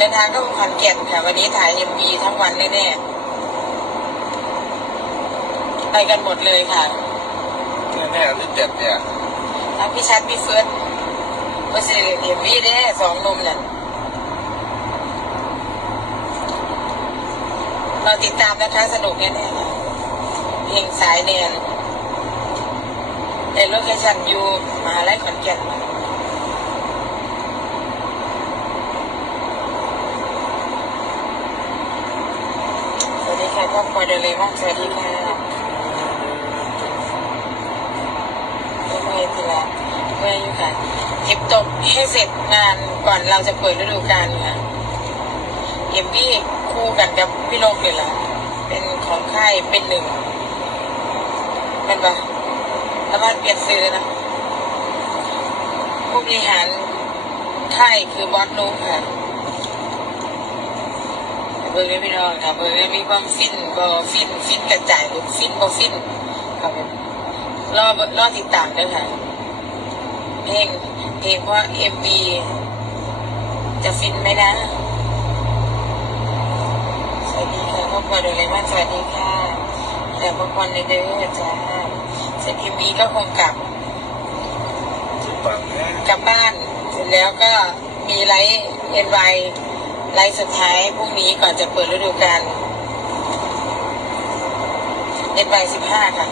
เดินทางก็ขอนแก่นค่ะ วันนี้ถ่ายเอ็มบีทั้งวันแน่ๆไปกันหมดเลยค่ะแน่ๆที่เจ็ดเนี่ยทั้งพี่ชัดพี่เฟิร์สว่าสิเอ็มบีได้สองหนมนั่นเราติดตามนะคะสนุกแน่ๆค่ะเพลงสายแนนในโลเคชั่นอยู่มหาลัยขอนแก่น สวัสดี ค่ะครอบครัวเดลเลมากสวัสดีค่ะเมื่อยทีละเมื่อยอยู่ค่ะเก็บตกให้เสร็จงานก่อนเราจะเปิดฤดูกาลค่ะเอ็มพี่คู่กันกับพี่โลกเลยล่ะ เป็นของค่ายเป็นหนึ่งเป็นปะแล้วมันเปลี่ยนซื้อนะผู้บริหารค่ายคือบอสนุกค่ะ เบอร์ได้พี่น้องค่ะเบอร์ได้มีความฟินก็ฟินฟินกระจายลูกฟินก็ฟินครับผมรอรอติดตามด้วยค่ะเพลงเพลงเพราะเอ็มบีจะฟินไหมนะสวัสดีค่ะครอบครัวโดเรมอนสวัสดีค่ะแต่บางคนในเด้อจ้าเสร็จเอ็มบีก็คงกลับที่ปังเนี่ยกลับบ้านเสร็จแล้วก็มีไลฟ์เอ็นไว ไลฟ์สุดท้ายพรุ่งนี้ก่อนจะเปิดฤดูกาลเอ็ดไวสิบห้าค่ะ